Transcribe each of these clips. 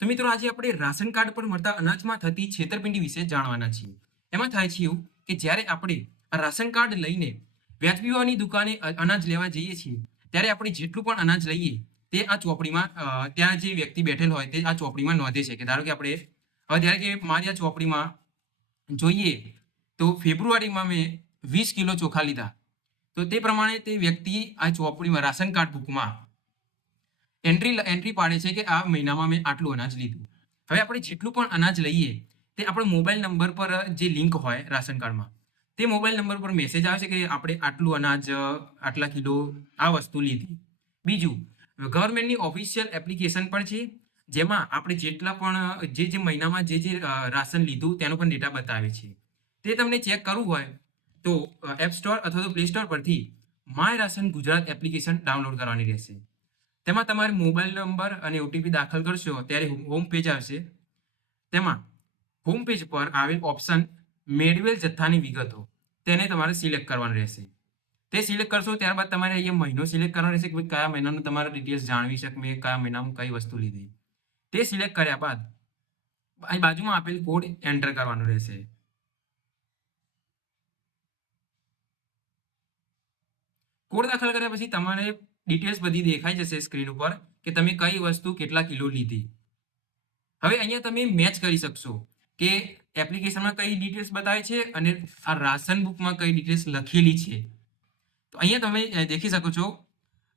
તો મિત્રો આજે આપણે રાશન કાર્ડ પર મળતા અનાજમાં થતી છેતરપિંડી વિશે જાણવાના છીએ. એમાં થાય છે એવું કે જ્યારે આપણે આ રાશન કાર્ડ લઈને વ્યાજબીઓની દુકાને અનાજ લેવા જઈએ છીએ, ત્યારે આપણે જેટલું પણ અનાજ લઈએ તે આ ચોપડીમાં ત્યાં જે વ્યક્તિ બેઠેલ હોય તે આ ચોપડીમાં નોંધે છે. કે ધારો કે આપણે હવે જ્યારે કે મારી આ ચોપડીમાં જોઈએ તો ફેબ્રુઆરીમાં મેં 20 કિલો ચોખા લીધા. તો તે પ્રમાણે તે વ્યક્તિ આ ચોપડીમાં રાશન કાર્ડ બુકમાં એન્ટ્રી પાડે છે કે આ મહિનામાં મેં આટલું અનાજ લીધું. હવે આપણે જેટલું પણ અનાજ લઈએ તે આપણે મોબાઈલ નંબર પર જે લિંક હોય રાશન કાર્ડમાં, તે મોબાઈલ નંબર પર મેસેજ આવે છે કે આપણે આટલું અનાજ આટલા કિલો આ વસ્તુ લીધી. બીજું, ગવર્મેન્ટની ઓફિશિયલ એપ્લિકેશન પણ છે, જેમાં આપણે જેટલા પણ જે મહિનામાં જે રાશન લીધું તેનો પણ ડેટા બતાવે છે. તે તમને ચેક કરવું હોય તો એપ સ્ટોર અથવા તો પ્લે સ્ટોર પરથી my ration Gujarat application download કરવાની રહેશે. તેમાં તમારે મોબાઈલ નંબર અને ઓટીપી દાખલ કરશો ત્યારે હોમ પેજ આવશે. તેમાં હોમ પેજ પર આવેલ ઓપ્શન મેળવેલ જથ્થાની વિગતો તેને તમારે સિલેક્ટ કરવાનું રહેશે. તે સિલેક્ટ કરશો ત્યારબાદ તમારે અહીંયા મહિનો સિલેક્ટ કરવાનો રહેશે કે કયા મહિનાનું તમારે ડિટેલ્સ જાણવી છે, મેં કયા મહિનામાં કઈ વસ્તુ લીધી. તે સિલેક્ટ કર્યા બાદ અહીં બાજુમાં આપેલ કોડ એન્ટર કરવાનો રહેશે. કોડ દાખલ કર્યા પછી તમારે ડિટેલ્સ બધી દેખાઈ જશે સ્ક્રીન ઉપર કે તમે કઈ વસ્તુ કેટલા કિલો લીધી. હવે અહીંયા તમે મેચ કરી શકશો કે એપ્લિકેશનમાં કઈ ડિટેલ્સ બતાવે છે અને આ રાશન બુકમાં કઈ ડિટેલ્સ લખેલી છે. તો અહીંયા તમે દેખી શકો છો,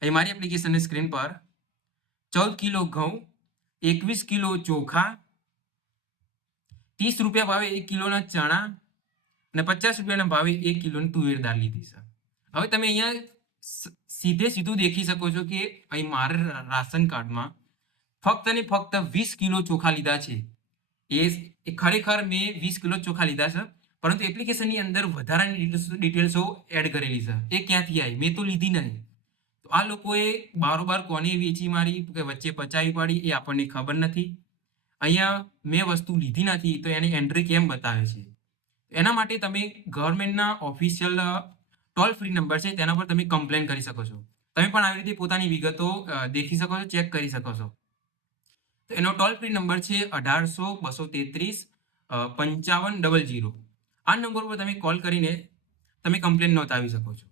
અહીં મારી એપ્લિકેશનની સ્ક્રીન પર 14 કિલો ઘઉં, 21 કિલો ચોખા, 30 રૂપિયા ભાવે 1 કિલોના ચણા અને 50 રૂપિયાના ભાવે 1 કિલોની તુવેર દાળ લીધી છે. હવે તમે અહીંયા સીધું દેખી શકો છો કે અહીં મારા રાશન કાર્ડમાં ફક્ત ને ફક્ત 20 કિલો ચોખા લીધા છે. એ ખરેખર મેં 20 કિલો ચોખા લીધા છે, પરંતુ એપ્લિકેશનની અંદર વધારાની ડિટેલ્સો એડ કરેલી છે. એ ક્યાંથી આવી? મેં તો લીધી નહીં. તો આ લોકોએ બારોબાર કોને વેચી મારી કે વચ્ચે પચાવી પાડી એ આપણને ખબર નથી. અહીંયા મેં વસ્તુ લીધી નથી તો એની એન્ટ્રી કેમ બતાવે છે? એના માટે તમે ગવર્મેન્ટના ઓફિશિયલ ટોલ ફ્રી નંબર છે તેના પર તમે કમ્પ્લેન કરી શકો છો. તમે પણ આવી રીતે પોતાની વિગતો દેખી શકો છો, ચેક કરી શકો છો. તો એનો ટોલ ફ્રી નંબર છે 1800-233-5500. આ નંબર પર તમે કોલ કરીને તમે કમ્પ્લેન નોંધાવી શકો છો.